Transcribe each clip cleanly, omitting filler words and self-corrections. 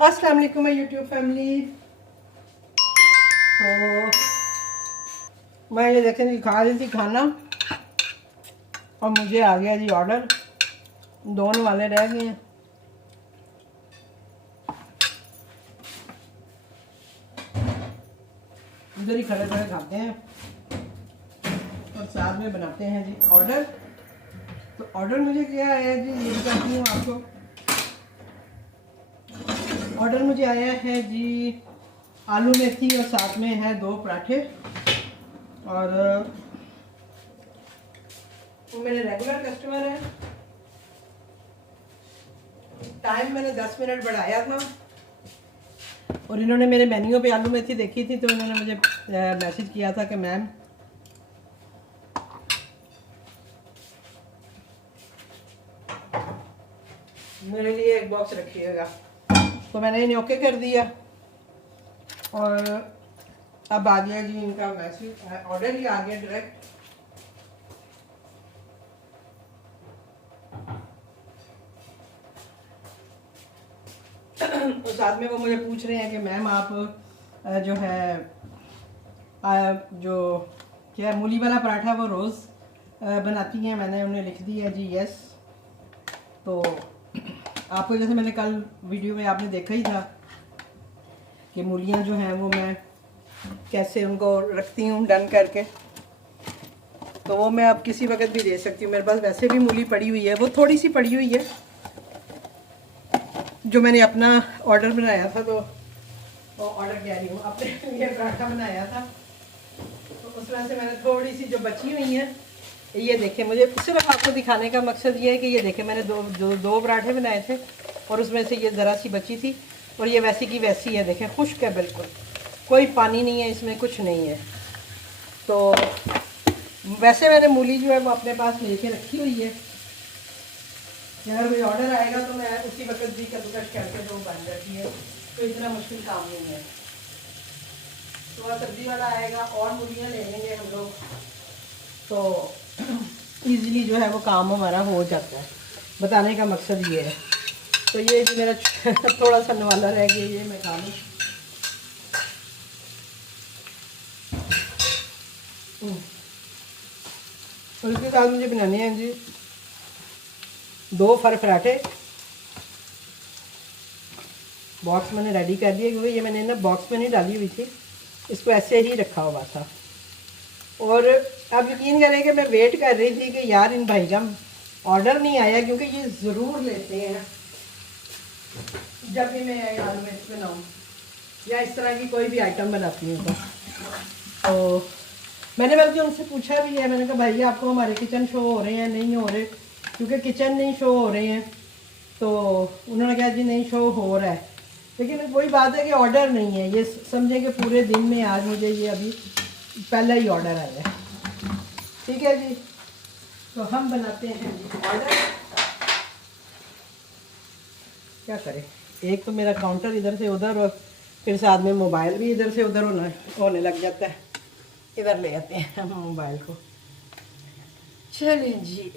अस्सलाम वालेकुम YouTube family. तो मैं ये देखें जी खा रही थी खाना और मुझे आ गया जी ऑर्डर। दोनों वाले रह गए हैं। इधर ही खड़े खड़े खाते हैं और साथ में बनाते हैं जी ऑर्डर। तो ऑर्डर मुझे क्या आया जी, ये बताती हूँ आपको। ऑर्डर मुझे आया है जी आलू मेथी और साथ में है 2 पराठे। और मेरे रेगुलर कस्टमर हैं। टाइम मैंने 10 मिनट बढ़ाया था और इन्होंने मेरे मेन्यू पे आलू मेथी देखी थी, तो इन्होंने मुझे मैसेज किया था कि मैम मेरे लिए एक बॉक्स रखिएगा। तो मैंने इन्हें ओके कर दिया और अब आ गया जी इनका मैसेज, ऑर्डर ही आ गया डायरेक्ट। और साथ में वो मुझे पूछ रहे हैं कि मैम आप जो है जो क्या मूली वाला पराठा वो रोज़ बनाती हैं। मैंने उन्हें लिख दिया जी यस। तो आपको जैसे मैंने कल वीडियो में आपने देखा ही था कि मूलियाँ जो हैं वो मैं कैसे उनको रखती हूँ डन करके। तो वो मैं आप किसी वक्त भी दे सकती हूँ। मेरे पास वैसे भी मूली पड़ी हुई है, वो थोड़ी सी पड़ी हुई है जो मैंने अपना ऑर्डर बनाया था। तो ऑर्डर कह रही हूँ, अपने लिए पराठा बनाया था, तो उसमें से मैंने थोड़ी सी जो बची हुई है ये देखें। मुझे सिर्फ आपको दिखाने का मकसद ये है कि ये देखें मैंने दो पराठे बनाए थे और उसमें से ये ज़रा सी बची थी और ये वैसी की वैसी है। देखें खुश्क है बिल्कुल, कोई पानी नहीं है इसमें, कुछ नहीं है। तो वैसे मैंने मूली जो है वो अपने पास लेके रखी हुई है। अगर कोई ऑर्डर आएगा तो मैं उसी वक्त भी कद्दूकस करके तो बन जाती है, तो इतना मुश्किल काम नहीं है। तो वह सब्जी वाला आएगा और मूलियाँ ले लेंगे हम लोग, तो इजीली जो है वो काम हमारा हो जाता है। बताने का मकसद ये है। तो ये जो मेरा थोड़ा सा नवाला रह गया, ये मैं खा लूँ। और इसके साथ मुझे बनाने हैं जी 2 फर पराठे। बॉक्स मैंने रेडी कर दिया क्योंकि ये मैंने ना बॉक्स में नहीं डाली हुई थी, इसको ऐसे ही रखा हुआ था। और अब यकीन करें कि मैं वेट कर रही थी कि यार इन भाई का ऑर्डर नहीं आया, क्योंकि ये ज़रूर लेते हैं जब भी मैं आलू मेथी बनाऊँ या इस तरह की कोई भी आइटम बनाती हूँ। तो मैंने बल्कि उनसे पूछा भी है, मैंने कहा भाई आपको हमारे किचन शो हो रहे हैं नहीं हो रहे, क्योंकि किचन नहीं शो हो रहे हैं। तो उन्होंने कहा जी नहीं शो हो रहा है, लेकिन वही बात है कि ऑर्डर नहीं है। ये समझे कि पूरे दिन में आज मुझे ये अभी पहला ही ऑर्डर आया है। ठीक है जी, तो हम बनाते हैं ऑर्डर। क्या करें, एक तो मेरा काउंटर इधर से उधर और फिर साथ में मोबाइल भी इधर से उधर होने लग जाता है। इधर ले आते हैं हम मोबाइल को। चलें जी,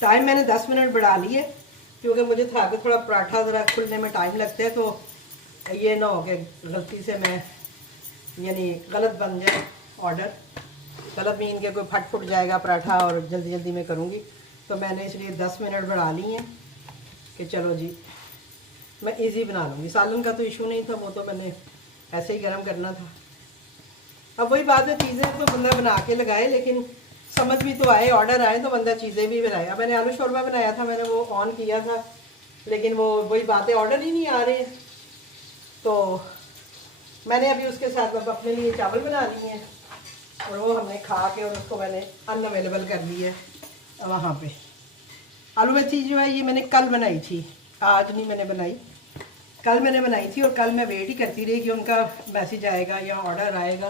टाइम मैंने 10 मिनट बढ़ा लिए क्योंकि मुझे था कि थोड़ा पराठा ज़रा खुलने में टाइम लगता है, तो ये ना हो कि गलती से मैं यानी गलत बन जाए ऑर्डर। गलत मीन के कोई फट फुट जाएगा पराठा और जल्दी जल्दी में करूँगी, तो मैंने इसलिए 10 मिनट बढ़ा लिए हैं कि चलो जी मैं इजी बना लूँगी। सालन का तो इशू नहीं था, वो तो मैंने ऐसे ही गर्म करना था। अब वही बात है, चीज़ें तो बंदा बना के लगाए लेकिन समझ भी तो आए, ऑर्डर आए तो बंदा चीज़ें भी बनाए। अब मैंने आलू शोरबा बनाया था, मैंने वो ऑन किया था, लेकिन वो वही बातें ऑर्डर ही नहीं आ रहे हैं। तो मैंने अभी उसके साथ अब अपने लिए चावल बना लिए हैं और वो हमने खा के और उसको मैंने अनअवेलेबल कर दिया है वहाँ पे। आलू मेथी जो है ये मैंने कल बनाई थी, आज नहीं मैंने बनाई, कल मैंने बनाई थी। और कल मैं वेट ही करती रही कि उनका मैसेज आएगा या ऑर्डर आएगा।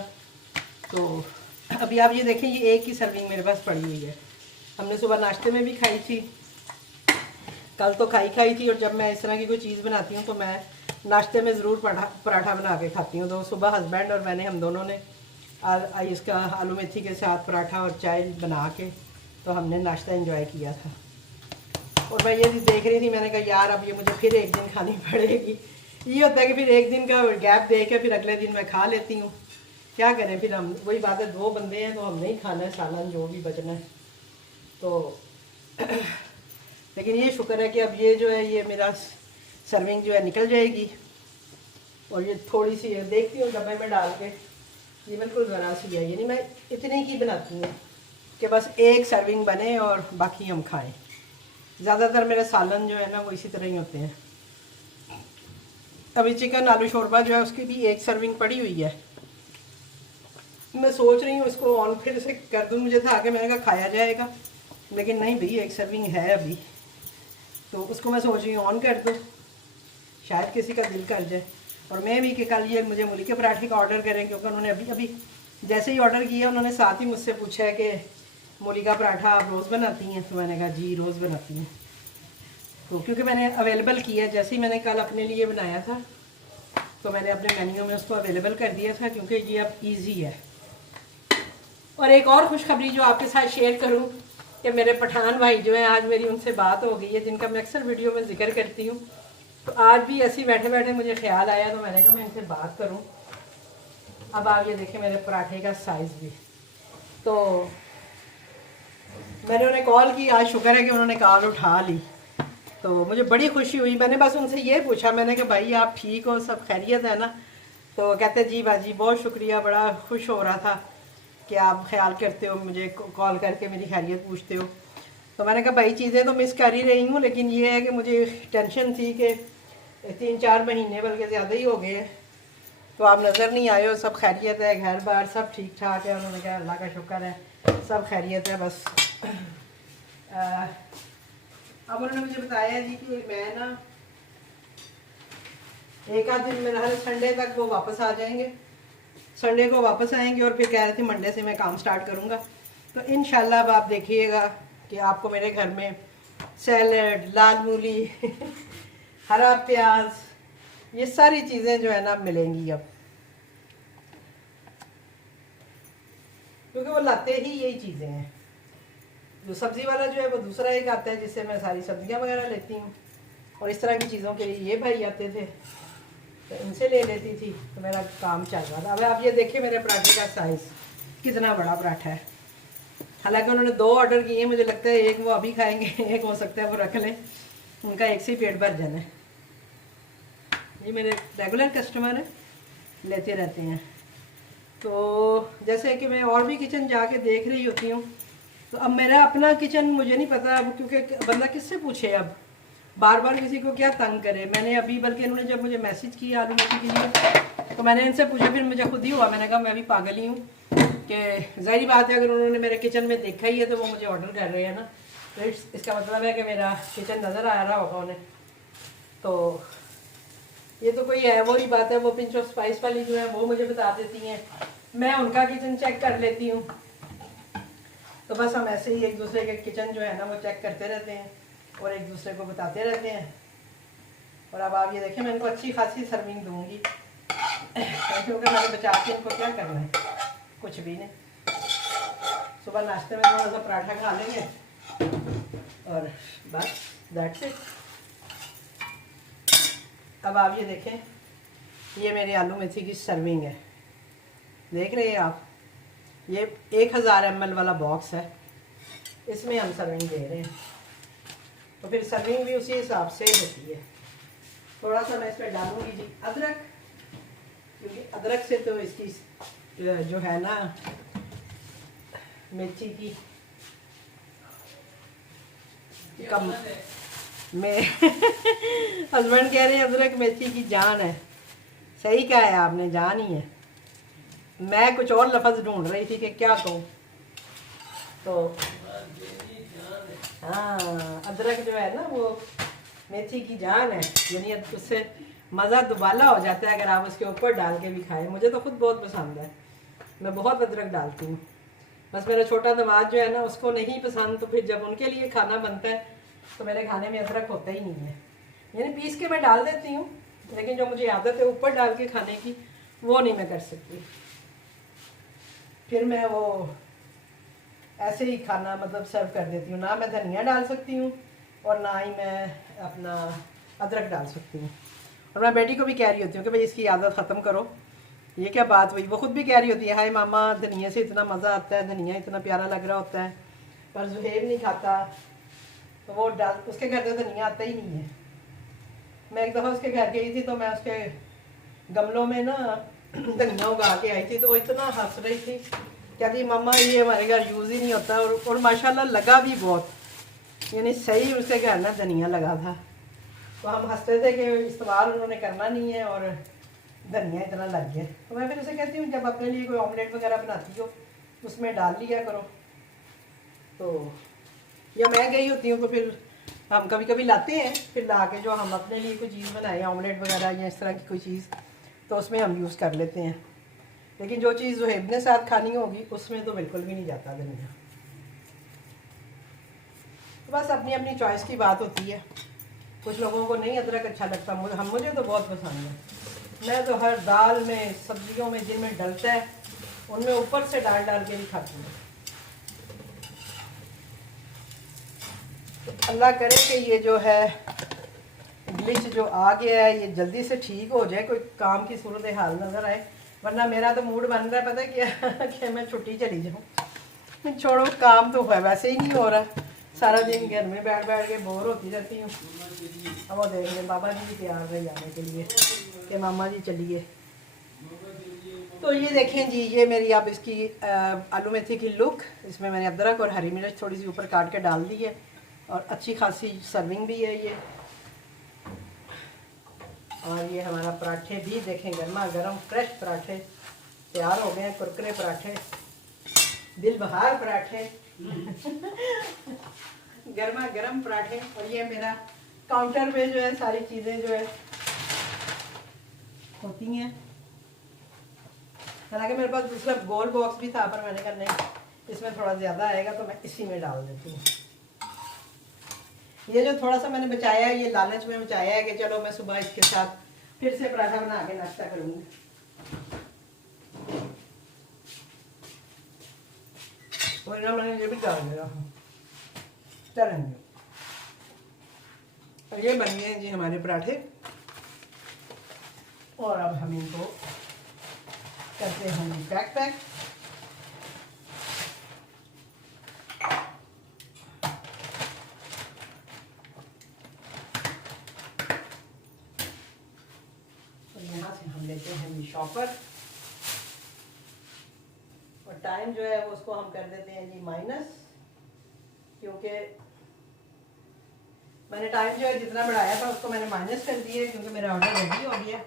तो अभी आप ये देखें, ये एक ही सर्विंग मेरे पास पड़ी हुई है। हमने सुबह नाश्ते में भी खाई थी, कल तो खाई थी। और जब मैं इस तरह की कोई चीज़ बनाती हूँ तो मैं नाश्ते में ज़रूर पराठा बना के खाती हूँ। तो सुबह हस्बैंड और मैंने हम दोनों ने इसका आलू मेथी के साथ पराठा और चाय बना के तो हमने नाश्ता एंजॉय किया था। और मैं ये भी देख रही थी, मैंने कहा यार अब ये मुझे फिर एक दिन खानी पड़ेगी। ये होता है कि फिर एक दिन का गैप दे के फिर अगले दिन मैं खा लेती हूँ। क्या करें फिर, हम वही बात है, 2 बंदे हैं तो हम नहीं खाना है सालन जो भी बचना है तो लेकिन ये शुक्र है कि अब ये जो है ये मेरा सर्विंग जो है निकल जाएगी। और ये थोड़ी सी है, देखती हूँ डब्बे में डाल के, ये बिल्कुल ज़रा सी है, यानी मैं इतनी की बनाती हूँ कि बस एक सर्विंग बने और बाकी हम खाएं। ज़्यादातर मेरे सालन जो है ना वो इसी तरह ही होते हैं। अभी चिकन आलू शोरबा जो है उसकी भी एक सर्विंग पड़ी हुई है। मैं सोच रही हूँ इसको ऑन फिर से कर दूँ, मुझे था कि मैंने कहा खाया जाएगा, लेकिन नहीं भाई एक सर्विंग है अभी, तो उसको मैं सोच रही हूँ ऑन कर दूँ, शायद किसी का दिल कर जाए। और मैं भी कि कल ये मुझे मूली के पराठे का ऑर्डर करें, क्योंकि उन्होंने अभी अभी जैसे ही ऑर्डर किया उन्होंने साथ ही मुझसे पूछा है कि मूली का पराठा आप रोज़ बनाती हैं, तो मैंने कहा जी रोज़ बनाती हैं। तो क्योंकि मैंने अवेलेबल किया, जैसे ही मैंने कल अपने लिए बनाया था तो मैंने अपने मेन्यू में उसको अवेलेबल कर दिया था, क्योंकि ये अब ईजी है। और एक और खुशखबरी जो आपके साथ शेयर करूं कि मेरे पठान भाई जो हैं, आज मेरी उनसे बात हो गई है, जिनका मैं अक्सर वीडियो में जिक्र करती हूँ। तो आज भी ऐसे ही बैठे बैठे मुझे ख्याल आया, तो मैंने कहा मैं इनसे बात करूं। अब आप ये देखें मेरे पराठे का साइज़ भी, तो मैंने उन्हें कॉल की, आज शुक्र है कि उन्होंने कॉल उठा ली, तो मुझे बड़ी खुशी हुई। मैंने बस उनसे ये पूछा, मैंने कहा भाई आप ठीक हो, सब खैरियत है ना? तो कहते जी बाजी बहुत शुक्रिया, बड़ा खुश हो रहा था कि आप ख्याल करते हो, मुझे कॉल करके मेरी खैरियत पूछते हो। तो मैंने कहा भाई चीज़ें तो मिस कर ही रही हूँ, लेकिन ये है कि मुझे टेंशन थी कि 3-4 महीने बल्कि ज़्यादा ही हो गए हैं, तो आप नज़र नहीं आए हो। सब खैरियत है, घर बार सब ठीक ठाक है? उन्होंने कहा अल्लाह का शुक्र है, सब खैरियत है। बस अब उन्होंने मुझे बताया जी कि मैं ना एक आध दिन मेरा हर संडे तक वो वापस आ जाएंगे, संडे को वापस आएंगे, और फिर कह रहे थे मंडे से मैं काम स्टार्ट करूँगा। तो इंशाल्लाह अब आप देखिएगा कि आपको मेरे घर में सैलड, लाल मूली हरा प्याज, ये सारी चीज़ें जो है ना मिलेंगी अब, क्योंकि वो लाते ही यही चीज़ें हैं। जो सब्ज़ी वाला जो है वो दूसरा एक आता है जिससे मैं सारी सब्जियां वगैरह लेती हूँ, और इस तरह की चीज़ों के लिए ये भाई आते थे तो इनसे ले लेती थी, तो मेरा काम चल रहा था। अब आप ये देखिए मेरे पराठे का साइज़ कितना बड़ा पराठा है। हालांकि उन्होंने 2 ऑर्डर किए, मुझे लगता है एक वो अभी खाएंगे, एक हो सकता है वो रख लें, उनका एक से ही पेट भर जाना है। ये मेरे रेगुलर कस्टमर हैं, लेते रहते हैं। तो जैसे कि मैं और भी किचन जाके देख रही होती हूँ, तो अब मेरा अपना किचन मुझे नहीं पता अब, क्योंकि बंदा किससे पूछे, अब बार बार किसी को क्या तंग करे। मैंने अभी बल्कि इन्होंने जब मुझे मैसेज किया आलू मेथी के लिए, तो मैंने इनसे पूछा, फिर मुझे खुद ही हुआ, मैंने कहा मैं भी पागल ही हूँ कि जाहिर बात है अगर उन्होंने मेरे किचन में देखा ही है तो वो मुझे ऑर्डर कर रहे हैं ना, तो इसका मतलब है कि मेरा किचन नज़र आ रहा होगा उन्हें। तो ये तो कोई है वो ही बात है, वो पिंच ऑफ स्पाइस वाली जो है वो मुझे बता देती हैं, मैं उनका किचन चेक कर लेती हूँ। तो बस हम ऐसे ही एक दूसरे के किचन जो है ना वो चेक करते रहते हैं और एक दूसरे को बताते रहते हैं। और अब आप ये देखें मैं इनको अच्छी खासी सर्विंग दूंगी क्योंकि मैंने बचा के इनको क्या करना है, कुछ भी नहीं। सुबह नाश्ते में थोड़ा सा पराठा खा लेंगे और बस दैट्स इट। अब आप ये देखें, ये मेरे आलू मेथी की सर्विंग है, देख रहे हैं आप, ये 1000 ml वाला बॉक्स है, इसमें हम सर्विंग दे रहे हैं। तो फिर सर्विंग भी उसी हिसाब से होती है। थोड़ा सा मैं इसमें डालूंगी जी अदरक, क्योंकि अदरक से तो इसकी जो है ना मिर्ची की कम में हस्बैंड कह रहे हैं अदरक मिर्ची की जान है। सही कहा है आपने, जान ही है। मैं कुछ और लफ्ज़ ढूंढ रही थी कि क्या कहूँ, तो हाँ अदरक जो है ना वो मेथी की जान है, यानी उससे मज़ा दुबाला हो जाता है अगर आप उसके ऊपर डाल के भी खाएं। मुझे तो खुद बहुत पसंद है, मैं बहुत अदरक डालती हूँ। बस मेरा छोटा दमाद जो है ना उसको नहीं पसंद, तो फिर जब उनके लिए खाना बनता है तो मेरे खाने में अदरक होता ही नहीं है। यानी पीस के मैं डाल देती हूँ, लेकिन जो मुझे आदत है ऊपर डाल के खाने की वो नहीं मैं कर सकती। फिर मैं वो ऐसे ही खाना मतलब सर्व कर देती हूँ, ना मैं धनिया डाल सकती हूँ, और ना ही मैं अपना अदरक डाल सकती हूँ। और मैं बेटी को भी कह रही होती हूँ कि भाई इसकी आदत ख़त्म करो। ये क्या बात हुई, वो खुद भी कह रही होती है हाय मामा धनिया से इतना मज़ा आता है, धनिया इतना प्यारा लग रहा होता है, पर जुहेब नहीं खाता। तो वो डाल, उसके घर से धनिया आता ही नहीं है। मैं एक दफ़ा उसके घर गई थी तो मैं उसके गमलों में ना धनिया उगा के आई थी, तो वो इतना हंस रही थी, कहती मम्मा ये हमारे घर यूज़ ही नहीं होता। और माशाल्लाह लगा भी बहुत, यानी सही उसके घर ना धनिया लगा था। तो हम हंसते थे कि इस्तेमाल उन्होंने करना नहीं है और धनिया इतना लग गया। तो मैं फिर उसे कहती हूँ जब अपने लिए कोई ऑमलेट वगैरह बनाती हो उसमें डाल लिया करो। तो या मैं गई होती हूँ तो फिर हम कभी कभी लाते हैं, फिर ला के जो हम अपने लिए कोई चीज़ बनाए ऑमलेट वगैरह या इस तरह की कोई चीज़, तो उसमें हम यूज़ कर लेते हैं। लेकिन जो चीज़ जो हेबने साथ खानी होगी उसमें तो बिल्कुल भी नहीं जाता धनिया। तो बस अपनी अपनी चॉइस की बात होती है। कुछ लोगों को नहीं अदरक अच्छा लगता, मुझे तो बहुत पसंद है। मैं तो हर दाल में, सब्जियों में जिनमें डलता है उनमें ऊपर से डाल डाल के भी खाती हूँ। तो अल्लाह करे कि ये जो है ग्लिच जो आ गया है ये जल्दी से ठीक हो जाए, कोई काम की सूरत हाल नज़र आए, वरना मेरा तो मूड बन रहा है पता है क्या कि मैं छुट्टी चली जाऊँ। छोड़ो काम तो है वैसे ही नहीं हो रहा, सारा दिन घर में बैठ बैठ के बोर होती रहती हूँ। अब वो देख लें बाबा जी भी तैयार रहे जाने के लिए कि मामा जी चलिए। तो ये देखें जी, ये मेरी आप इसकी आलू मेथी की लुक। इसमें मैंने अदरक और हरी मिर्च थोड़ी सी ऊपर काट के डाल दी है और अच्छी खासी सर्विंग भी है ये। और ये हमारा पराठे भी देखें गर्मा गर्म फ्रेश पराठे तैयार हो गए हैं, कुरकुरे पराठे, दिल बहार पराठे गर्मा गर्म पराठे। और ये मेरा काउंटर पे जो है सारी चीज़ें जो है होती हैं। हालांकि मेरे पास दूसरा गोल बॉक्स भी था, पर मैंने कहा नहीं इसमें थोड़ा ज़्यादा आएगा तो मैं इसी में डाल देती हूँ। ये जो थोड़ा सा मैंने बचाया है ये लालच में बचाया है कि चलो मैं सुबह इसके साथ फिर से पराठा बना के नाश्ता करूँगी। और ना मैंने ये भी डाल दिया चलेंगे। और ये बन गए हैं जी हमारे पराठे। और अब हम इनको करते हैं पैक। यहाँ से हम लेते हैं ये शॉपर और टाइम जो है वो उसको हम कर देते हैं जी माइनस, क्योंकि मैंने टाइम जो है जितना बढ़ाया था उसको मैंने माइनस कर दिया क्योंकि मेरा ऑर्डर रेडी हो गया।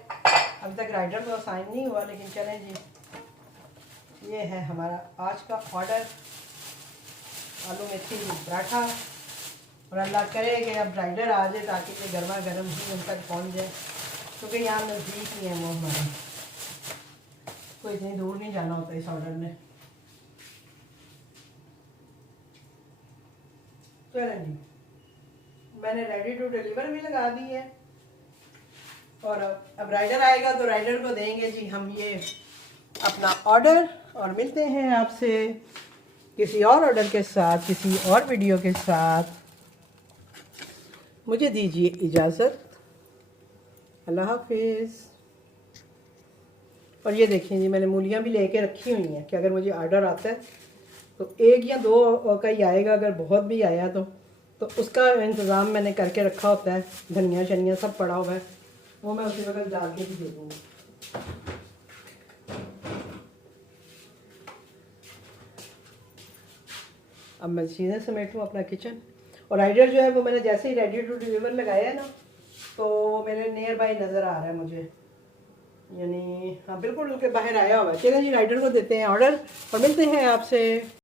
अभी तक राइडर तो असाइन नहीं हुआ, लेकिन चलें जी ये है हमारा आज का ऑर्डर, आलू मेथी पराठा। और अल्लाह करे कि अब राइडर आ जाए ताकि ये गर्मा गर्म ही उन तक पहुँच जाए, क्योंकि यहाँ नज़दीक ही है वो हमारा, कोई इतनी दूर नहीं जाना होता इस ऑर्डर में। चलें जी, मैंने रेडी टू डिलीवर भी लगा दी है। और अब राइडर आएगा तो राइडर को देंगे जी हम ये अपना ऑर्डर, और मिलते हैं आपसे किसी और ऑर्डर के साथ, किसी और वीडियो के साथ। मुझे दीजिए इजाज़त, अल्लाह हाफिज़। और ये देखिए जी मैंने मूलियाँ भी लेके रखी हुई हैं कि अगर मुझे ऑर्डर आता है तो 1 या 2 का ही आएगा, अगर बहुत भी आया तो उसका इंतज़ाम मैंने करके रखा होता है। धनिया शनिया सब पड़ा हुआ है, वो मैं उसी वक्त डाल के भी दे दूँगी। अब मैं चीज़ें समेटूँ अपना किचन। और राइडर जो है वो मैंने जैसे ही रेडी टू डिलीवर लगाया है ना, तो मेरे नियर बाई नज़र आ रहा है मुझे, यानी हाँ बिल्कुल के बाहर आया हुआ है। चलें जी राइडर को देते हैं ऑर्डर और मिलते हैं आपसे।